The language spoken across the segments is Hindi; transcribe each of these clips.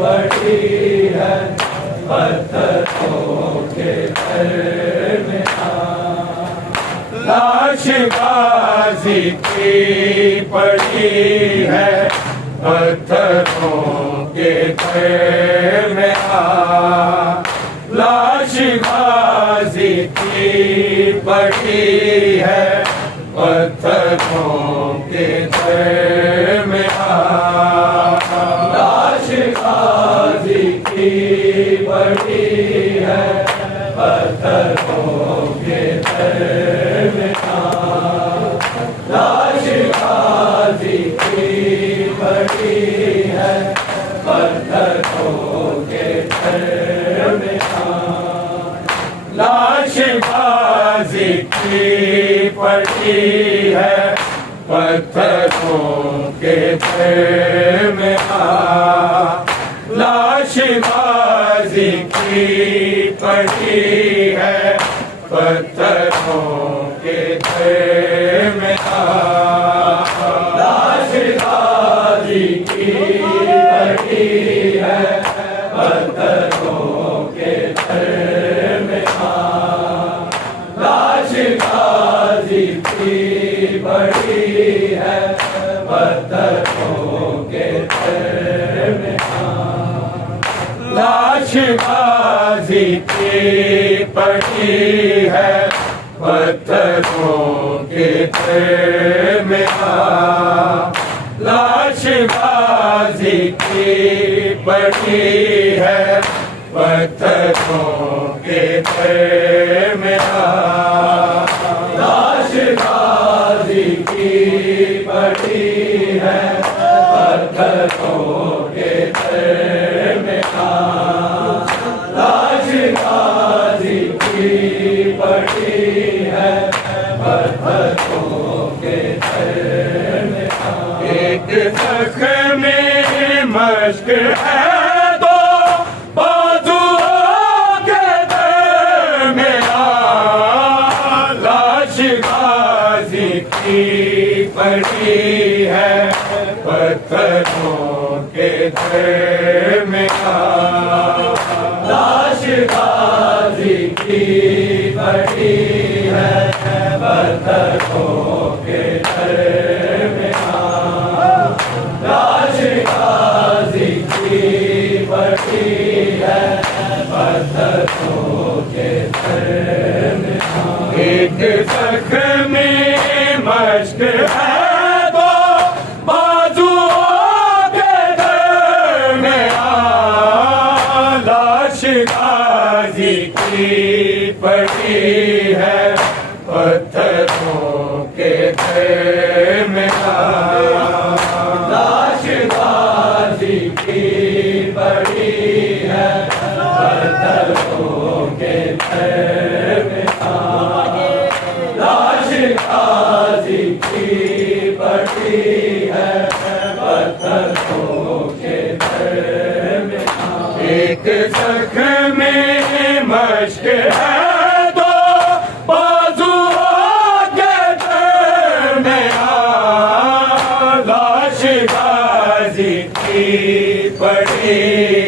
बड़ी है पत्थरों के घर में लाश गाजी की पड़ी है पत्थरों के घर में लाश गाजी की पड़ी है पत्थरों के घर में लाश गाजी की पड़ी है पत्थरों के घर में लाश गाजी की पड़ी है पत्थरों के घर में लाश गाजी की पड़ी है पत्थरों के घर में लाश गाजी की पड़ी है पत्थरों के घर में लाश गाजी की पड़ी है पत्थरों के घर में लाश गाजी की पड़ी है पत्थरों के घर में लाश गाजी की पड़ी है पत्थरों के घर में लाश गाजी की पड़ी है पत्थरों के घर में लाश गाजी की पड़ी है पत्थरों के घर में लाश गाजी की पड़ी है पत्थरों के घर में एक ज़ख्म मश्क है दो बाजुओं के दरमियान लाश गाजी की पड़ी है पत्थरों के घर में लाश गाजी की पड़ी है पत्थरों के घर में लाश गाजी की पड़ी है पत्थरों के घर में एक ज़ख्म मश्क है दो बाजुओं के दरमियान लाश गाजी की पड़ी है पत्थरों के घर में लाश गाजी की पड़ी है पत्थरों के घर में लाश गाजी की पड़ी है पत्थरों के घर में एक ज़ख्म मश्क है दो बाजुओं के दरमियान लाश गाजी की पड़ी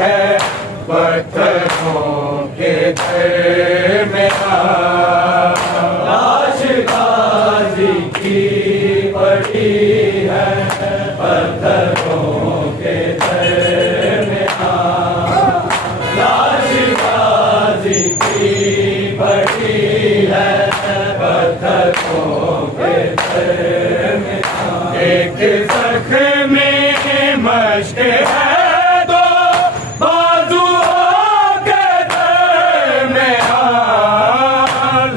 है पत्थरों के घर में लाश गाजी की पड़ी है पत्थरों के घर में लाश गाजी की पड़ी है पत्थरों के घर में एक ज़ख्म मश्क है दो बाजुओं के दरमियान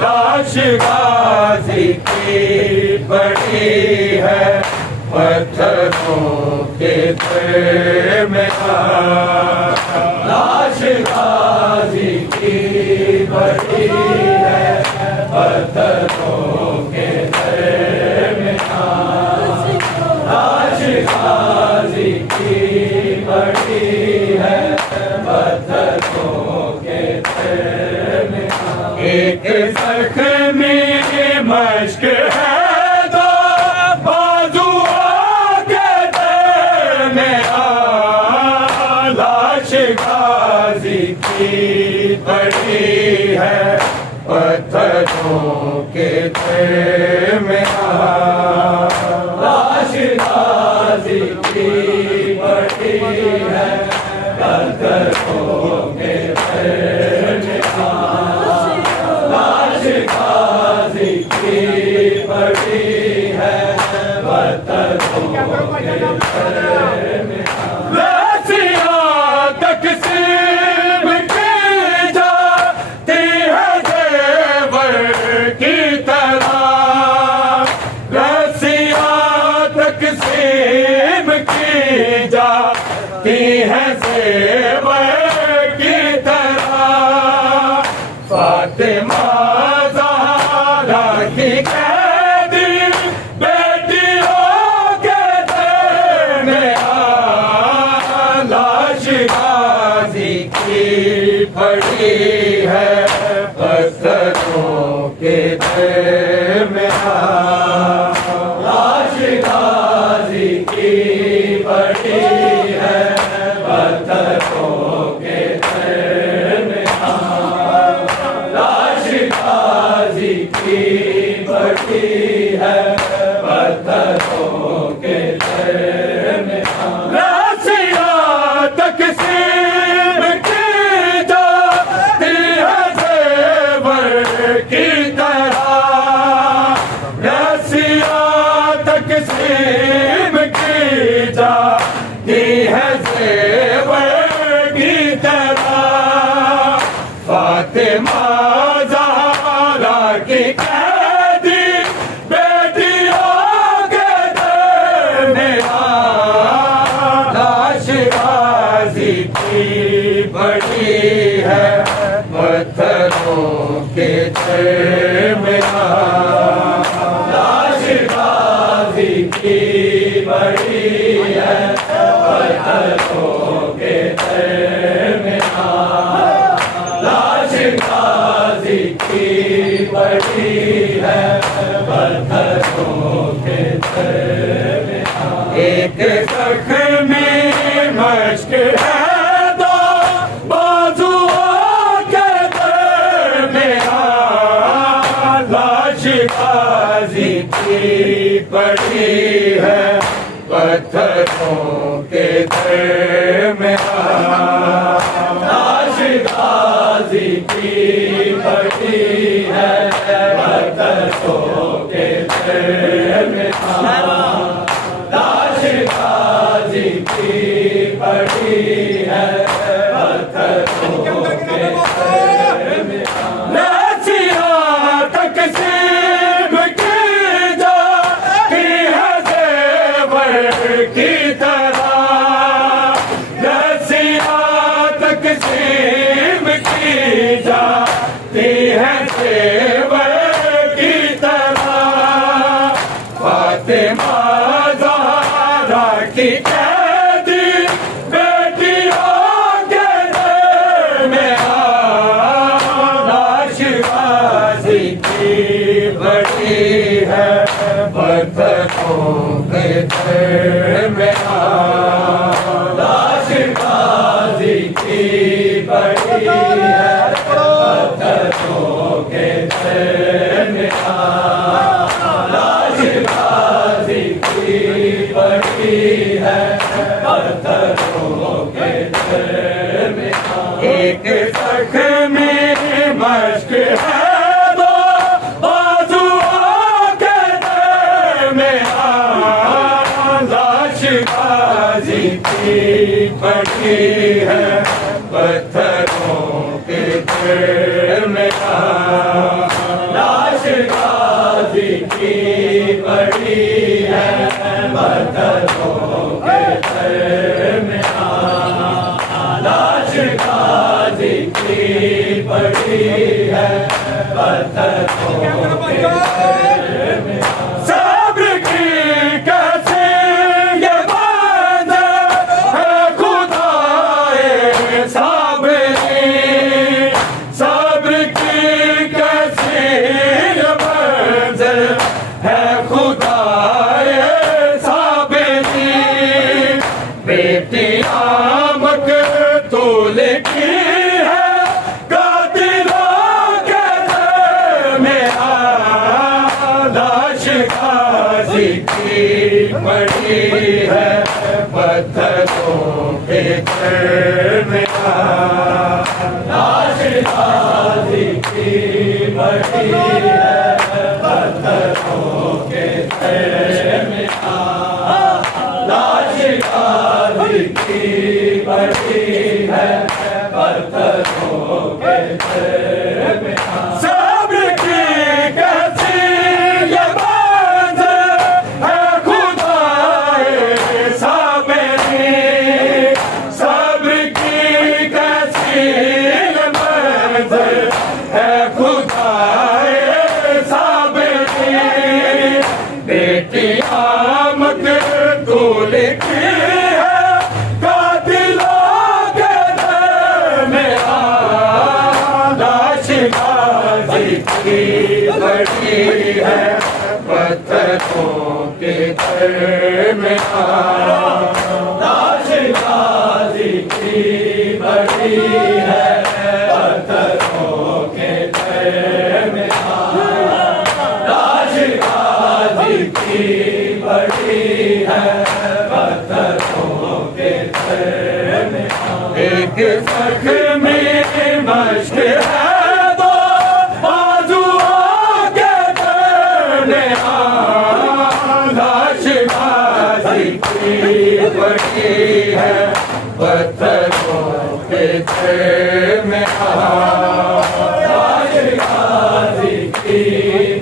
लाश गाजी की पड़ी है पत्थरों के घर में लाश गाजी की पड़ी है पत्थरों के घर में लाश गाजी की पड़ी है पत्थरों के घर में एक ज़ख्म मश्क है दो बाजुओं के दरमियान लाश गाजी की पड़ी है पत्थरों के तह में। लाश गाजी की पड़ी है पत्थरों के तह में। लाश गाजी की पड़ी है पत्थरों के तह में। रस्सियां तकसीम की जाती है जेवर की तरह। रस्सियां तकसीम की जाती है जेवर की तरह। फातिमा ज़हरा की कैदी बेटियों के दरमियान। लाश गाजी की पड़ी है पत्थरों के दरमियान। लाश गाजी की पड़ी है पत्थरों के दरमियान। लाश गाजी की पड़ी है पत्थरों के दरमियान। रस्सियां तकसीम की जाती है जेवर की तरह। रस्सियां तकसीम की जाती है जेवर की तरह। फातिमा ज़हरा की कैदी बेटियों के दरमियान। लाश गाजी की पड़ी है पत्थरों के दरमियान। लाश गाजी की पड़ी है पत्थरों के दरमियान। लाश गाजी की पड़ी है पत्थरों के दरमियान। एक ज़ख्मी मश्क है दो बाजुओं के दरमियान। लाश गाजी की पड़ी है पत्थरों के दरमियान। लाश गाजी की पड़ी है पत्थरों के दरमियान। लाश गाजी की पड़ी है पत्थरों के दरमियान। रस्सियां तकसीम की जाती है जेवर की तरह। रस्सियां तकसीम की जाती है जेवर की तरह। फातिमा ज़हरा की कैदी बेटियों के दरमियान। लाश गाजी की पड़ी है पत्थरों के दरमियान। लाश गाजी की पड़ी है पत्थरों के दरमियान। लाश गाजी की पड़ी है पत्थरों के दरमियान। एक ज़ख्मी मश्क है दो बाजुओं के दरमियान। लाश गाजी की पड़ी है पत्थरों के दरमियान। लाश गाजी की पड़ी है पत्थरों के दरमियान। लाश गाजी की पड़ी है पत्थरों के दरमियान। सब्र की कैसे ये बात है खुदाए साबरी। सब्र की कैसे ये मंज़िल है खुदाए साबरी। बेटियां मकतूम में लाश गाजी की पड़ी है पत्थरों के तले में लाश गाजी की पड़ी है पत्थरों के तले में सब्र की कैसी ये मंज़िल है खुदाए साबरी सब्र की कैसी ये मंज़िल है खुदाए साबरी बेटी आमद तू लिखी है कातिलों के दिल में लाश गाजी की पड़ी है पत्थरों के तल में लाश गाजी की पड़ी है पत्थरों के तल में लाश गाजी की पड़ी है पत्थरों के तल में एक जख्मी मश्क है दो बाजुओं के तले लाश गाजी की पड़ी है पत्थरों के तले में लाश गाजी की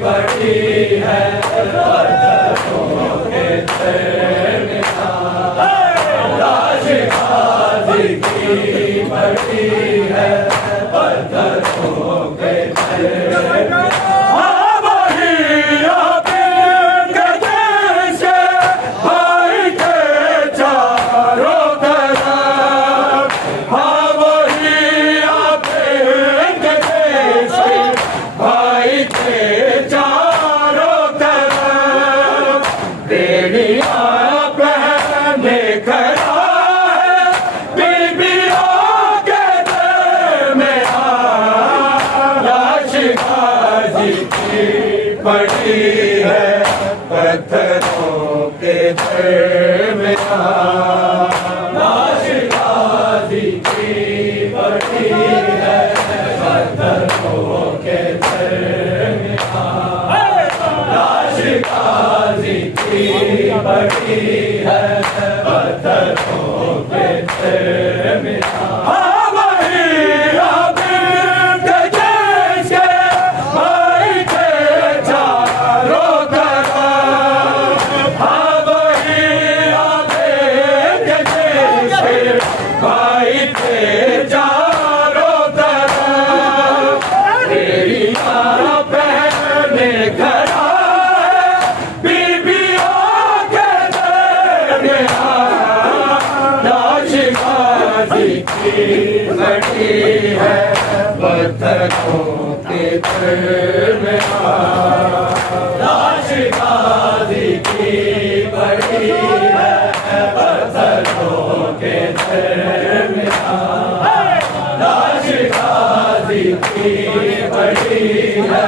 पड़ी है पत्थरों के तले में लाश गाजी की पड़ी है पत्थरों के तले में वही आबिद के जैसे भाई के चारों तरफ वही आबिद के जैसे भाई के चारों तरफ बेड़ियां पहने खड़ा है बीबियों के दिल में लाश गाजी की पड़ी है पत्थरों के तले में लाश गाजी की पड़ी है पत्थरों के तले में लाश गाजी की पड़ी है पत्थरों के तले में वही आबिद के जैसे भाई के चारों तरफ वही आबिद के जैसे भाई के चारों तरफ बेड़ियां पहने खड़ा है बीबियों के दिल में लाश गाजी की पड़ी है पत्थरों के तले में लाश गाजी की पड़ी है पत्थरों के तले में लाश गाजी की पड़ी है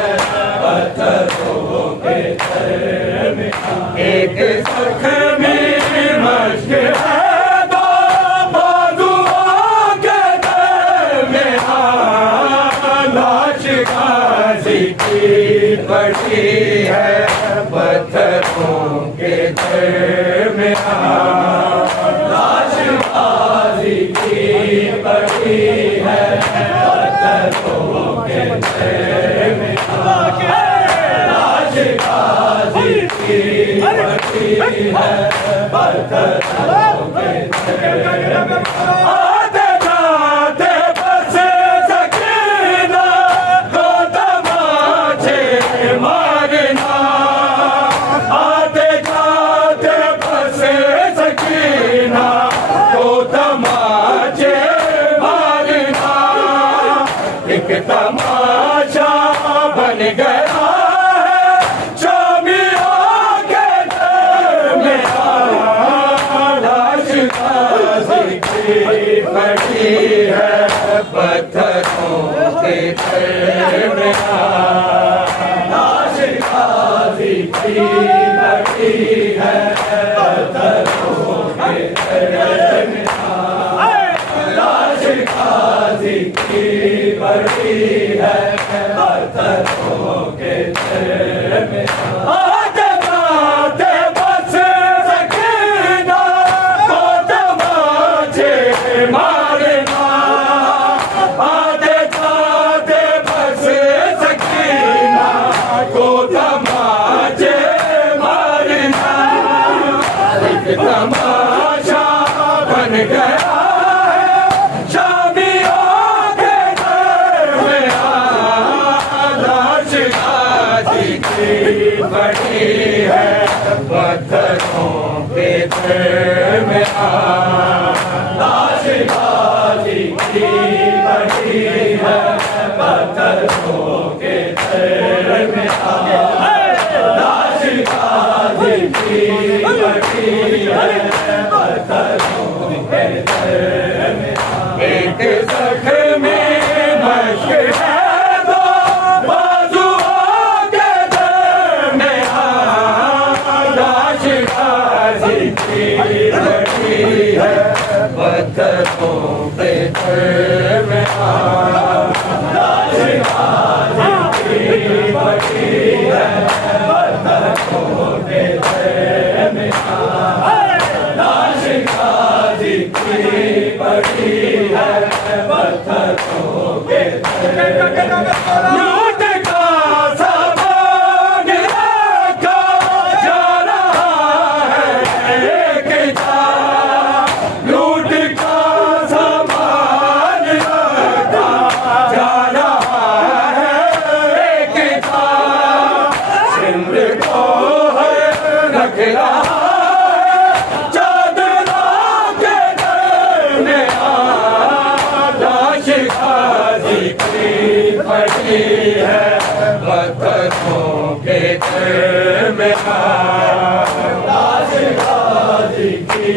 पत्थरों के तले में एक जख्मी मश्क है दो बाजुओं के तले में लाश गाजी की पड़ी है पत्थरों के तले में लाश गाजी की पड़ी है पत्थरों के तले में लाश गाजी की पड़ी है पत्थरों के तले में आते जाते बस सकीना को तमाचे मारना आते जाते बस सकीना को तमाचे मारना एक तमाशा बन गया है शामियों के दिल में लाश गाजी की पड़ी है पत्थरों के तले में लाश गाजी की पड़ी है पत्थरों के तले में गाजी की बड़ी है पत्थरों के दिल में आते बाते बस सकीना को तमाचे मारना आते बाते बस सकीना को तमाचे मारना एक तमाशा बन गया बड़ी है पत्थरों के दिल में लाश गाजी की बड़ी है पत्थरों के दिल में लाश गाजी की बड़ी है पत्थरों के दिल में एक जख्म में मश्क है बड़ी है पत्थरों के दिल में लाश गाजी की बड़ी है पत्थरों के दिल में लाश गाजी की बड़ी है पत्थरों के दिल में लूट का सामान रखा जा रहा है एक लूट का सामान रखा जा रहा है एक सिमर को है रख रहा है चादरा के दर में लाश गाजी की बड़ी है पत्थरों के दिल में लाश गाजी की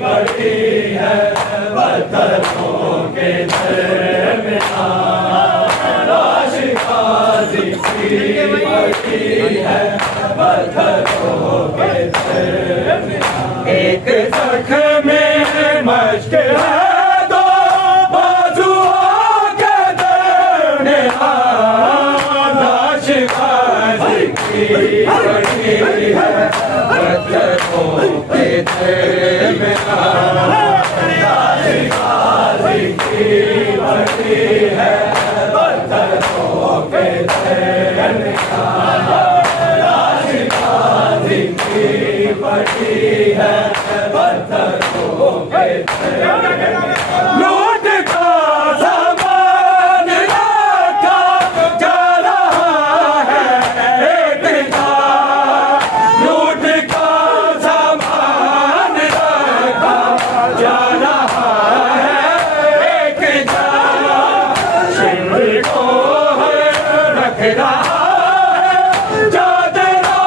बड़ी है पत्थरों के दिल में लाश गाजी की बड़ी है पत्थरों के दिल में एक जख्म में मश्क है दो बाजुओं के दरमियान लाश गाजी की बड़ी है पत्थरों के दिल में लाश गाजी की बड़ी है पत्थरों के दिल में लाश गाजी की बड़ी है पत्थरों के दिल में लूट का सामान रखा जा रहा है एक लूट का सामान रखा जा रहा है एक सिमर को है रख रहा है चादरा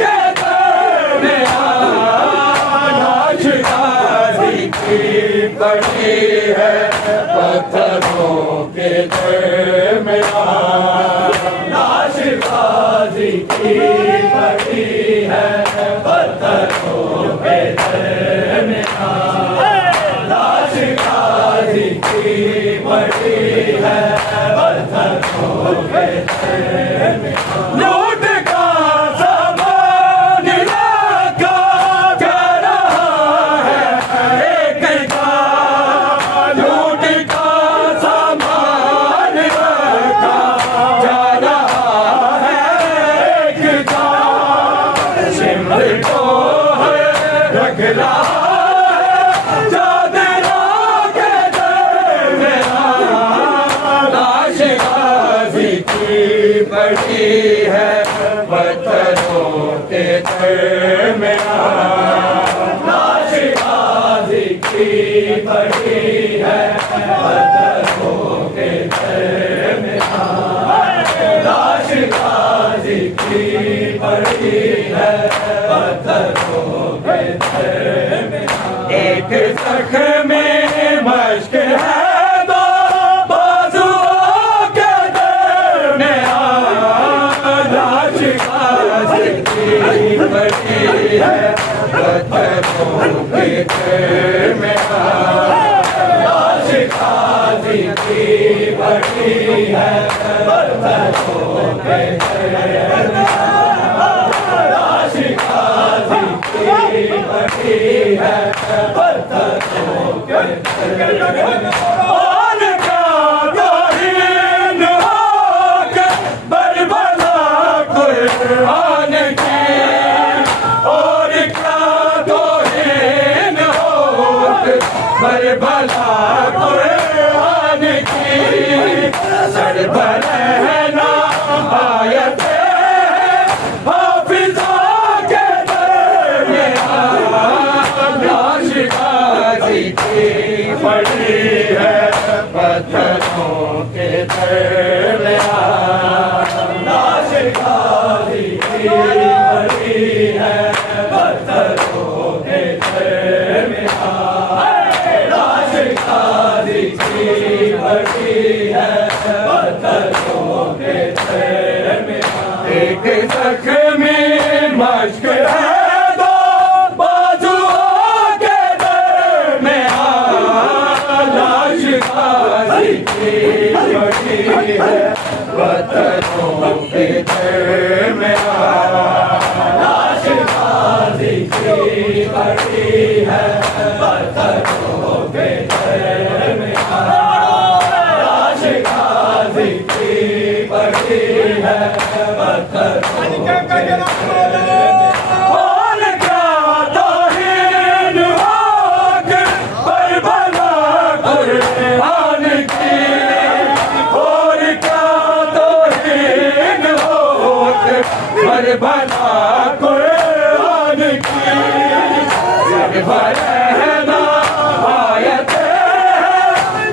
के दरमियान लाश गाजी की बड़ी है पत्थरों के दिल में लाश गाजी की बड़ी है पत्थरों के दिल में लाश गाजी की बड़ी है पत्थरों के दिल में लूट का सामान रखा जा रहा है एक लूट का सामान रखा जा रहा है एक सिमर को है रख रहा है चादरा के दरमियान लाश गाजी की बड़ी है पत्थरों के दिल में लाश गाजी की बड़ी है पत्थरों के दिल में लाश गाजी की बड़ी है पत्थरों के दिल में एक जख्म में मश्क है दो बाजुओं के दरमियान लाश गाजी की बड़ी है पत्थरों के दिल में लाश गाजी काजी की बड़ी है पत्थरों के लाश काजी की बड़ी है पत्थरों के और क्या तौहीन होके बरबला कुरान की और क्या तौहीन होके बरबला कुरान की सर पर रहना आयत हाफिज़ों के दरमियान लाश काजी की पड़ी है पत्थरों के दरमियान लाश काजी की पड़ी है पत्थरों के दरमियान लाश काजी की पड़ी है पत्थरों के दरमियान एक जख्मी मश्क है दो बाजुओं के दरमियान लाश काजी की पड़ी है पत्थरों के दरमियान लाश काजी की पड़ी है पत्थरों के दरमियान लाश काजी की पड़ी है पत्थरों के और क्या तौहीन होके बरबला कुरान की और क्या तौहीन होके बरबला कुरान की सर पर रहना आयत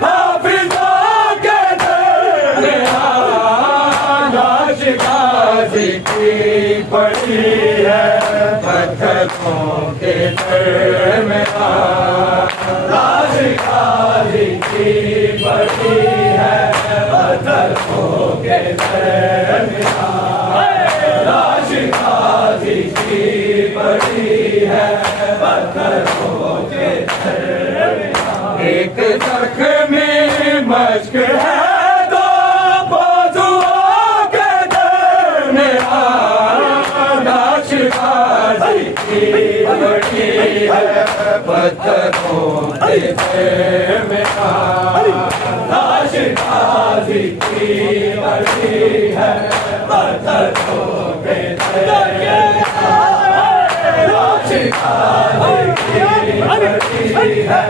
हाफिज़ों के दरमियान लाश काजी की पड़ी है पत्थरों के दरमियान लाश काजी की पड़ी है पत्थरों के दरमियान लाश काजी की पड़ी है पत्थरों के दरमियान एक जख्मी मश्क है दो बाजुओं के दरमियान लाश काजी की पड़ी है पत्थरों के दरमियान लाश काजी की पड़ी है पत्थरों के दरमियान लाश काजी की पड़ी है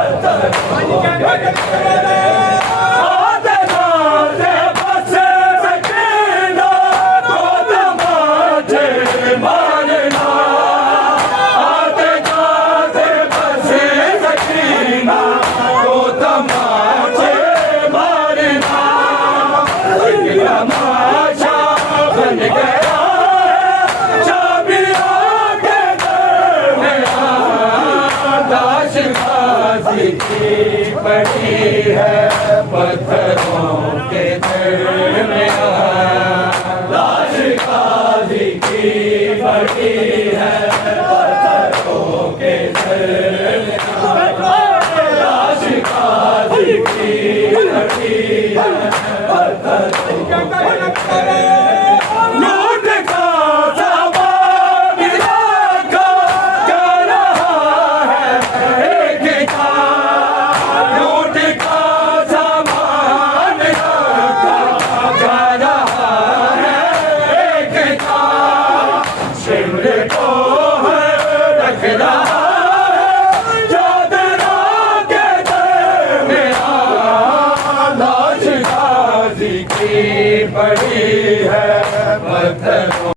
पत्थरों के तमाशा बन गया चाबियों के दरमियान लाश काजी की पड़ी है पत्थरों के दरमियान लाश काजी की पड़ी है पत्थरों के दरमियान लाश काजी की पड़ी है पत्थरों लूट का सामान रखा जा रहा है एक का लूट का सामान रखा जा रहा है एक का शिमर को है रख रहा